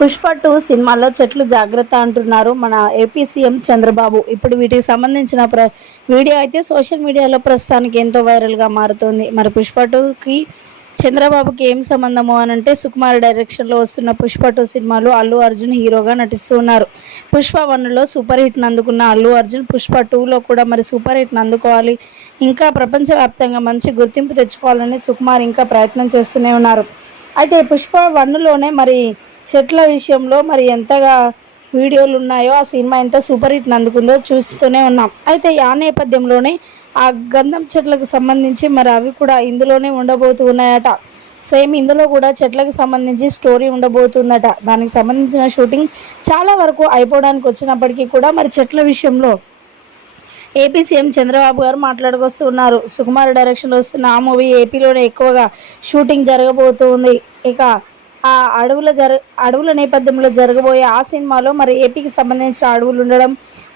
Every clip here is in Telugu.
పుష్ప 2 సినిమాలో చెట్లు జాగ్రత్త అంటున్నారు మన ఏపీ సీఎం చంద్రబాబు. ఇప్పుడు వీటికి సంబంధించిన వీడియో అయితే సోషల్ మీడియాలో ప్రస్తుతానికి ఎంతో వైరల్గా మారుతోంది. మరి పుష్ప 2కి చంద్రబాబుకి ఏం సంబంధము అని అంటే, సుకుమార్ డైరెక్షన్లో వస్తున్న పుష్ప 2 సినిమాలో అల్లు అర్జున్ హీరోగా నటిస్తూ ఉన్నారు. పుష్ప 1లో సూపర్ హిట్ని అందుకున్న అల్లు అర్జున్ పుష్ప 2లో కూడా మరి సూపర్ హిట్ని అందుకోవాలి, ఇంకా ప్రపంచవ్యాప్తంగా మంచి గుర్తింపు తెచ్చుకోవాలని సుకుమార్ ఇంకా ప్రయత్నం చేస్తూనే ఉన్నారు. అయితే పుష్ప 1లోనే మరి చెట్ల విషయంలో మరి ఎంతగా వీడియోలు ఉన్నాయో, ఆ సినిమా ఎంత సూపర్ హిట్ని అందుకుందో చూస్తూనే ఉన్నాం. అయితే ఆ నేపథ్యంలోనే ఆ గంధం చెట్లకు సంబంధించి మరి అవి కూడా ఇందులోనే ఉండబోతూ ఉన్నాయట. సేమ్ ఇందులో కూడా చెట్లకు సంబంధించి స్టోరీ ఉండబోతుందట. దానికి సంబంధించిన షూటింగ్ చాలా వరకు అయిపోవడానికి వచ్చినప్పటికీ కూడా మరి చెట్ల విషయంలో ఏపీ సీఎం చంద్రబాబు గారు మాట్లాడుకొస్తున్నారు. సుకుమార్ డైరెక్షన్లో వస్తున్న ఆ మూవీ ఏపీలోనే ఎక్కువగా షూటింగ్ జరగబోతుంది. ఇక ఆ అడవుల నేపథ్యంలో జరగబోయే ఆ సినిమాలో మరి ఏపీకి సంబంధించిన అడవులు ఉండడం,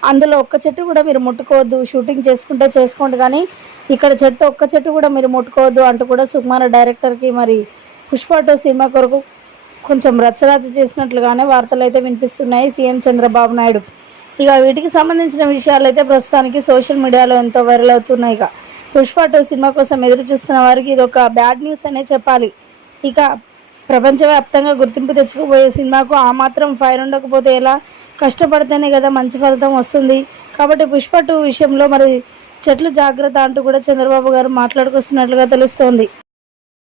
అందులో ఒక్క చెట్టు కూడా మీరు ముట్టుకోవద్దు, షూటింగ్ చేసుకుంటే చేసుకోండి కానీ ఇక్కడ ఒక్క చెట్టు కూడా మీరు ముట్టుకోవద్దు అంటూ కూడా సుకుమార్ డైరెక్టర్కి మరి పుష్ప 2 సినిమా కొరకు కొంచెం రచ్చరచ్చ చేసినట్లుగానే వార్తలు అయితే వినిపిస్తున్నాయి సీఎం చంద్రబాబు నాయుడు. ఇక వీటికి సంబంధించిన విషయాలు అయితే ప్రస్తుతానికి సోషల్ మీడియాలో ఎంతో వైరల్ అవుతున్నాయి. ఇక పుష్ప 2 సినిమా కోసం ఎదురు చూస్తున్న వారికి ఇది ఒక బ్యాడ్ న్యూస్ అనే చెప్పాలి. ఇక ప్రపంచవ్యాప్తంగా గుర్తింపు తెచ్చుకోబోయే సినిమాకు ఆ మాత్రం ఫైర్ ఉండకపోతే ఎలా? కష్టపడితేనే కదా మంచి ఫలితం వస్తుంది. కాబట్టి పుష్ప 2 విషయంలో మరి చెట్లు జాగ్రత్త అంటూ కూడా చంద్రబాబు గారు మాట్లాడుకొస్తున్నట్లుగా తెలుస్తోంది.